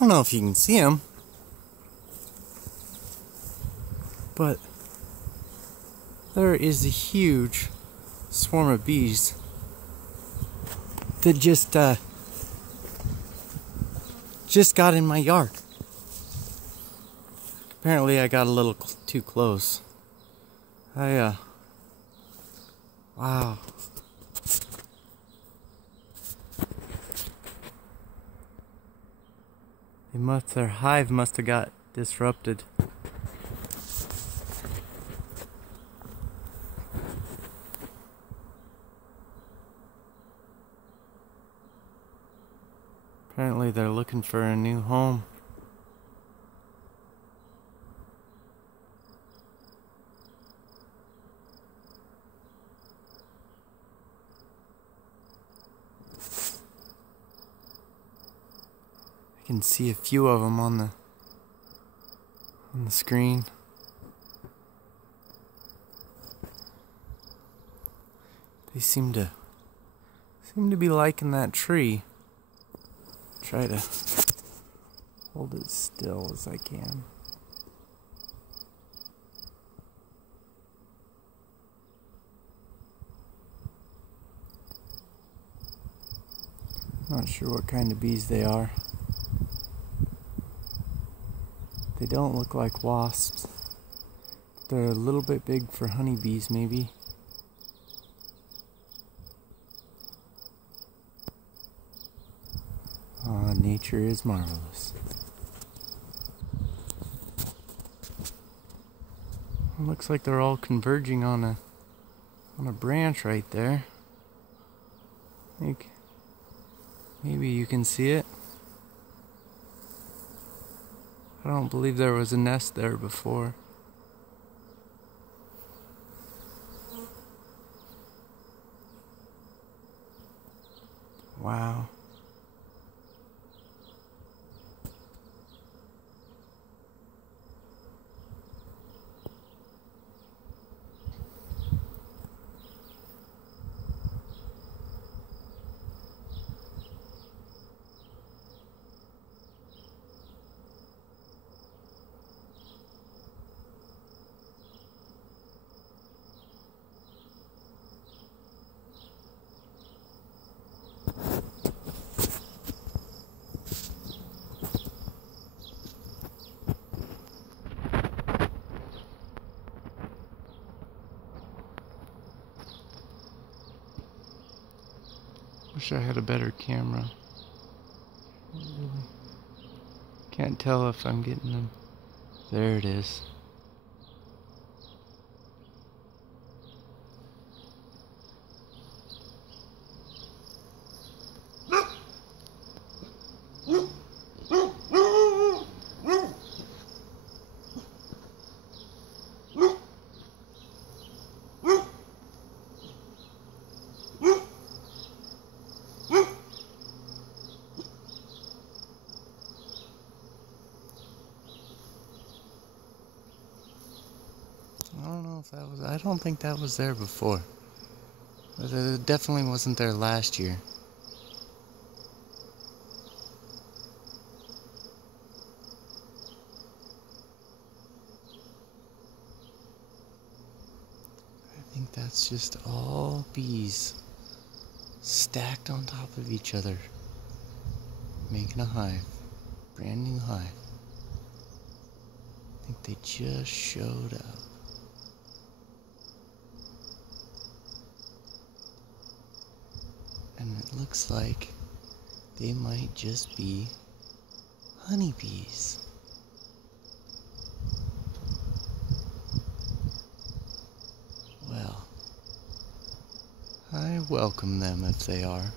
don't know if you can see them, but there is a huge swarm of bees that just got in my yard. Apparently I got a little too close. Wow. Their hive must have got disrupted. Apparently they're looking for a new home. I can see a few of them on the screen. They seem to be liking that tree. Try to hold it still as I can. Not sure what kind of bees they are. They don't look like wasps. They're a little bit big for honeybees, maybe. Nature is marvelous. It looks like they're all converging on a branch right there. I think maybe you can see it. I don't believe there was a nest there before. Wow. Wish I had a better camera. Can't tell if I'm getting them. There it is. I don't think that was there before. It definitely wasn't there last year. I think that's just all bees stacked on top of each other, making a hive, brand new hive. I think they just showed up. And it looks like they might just be honeybees. Well, I welcome them if they are.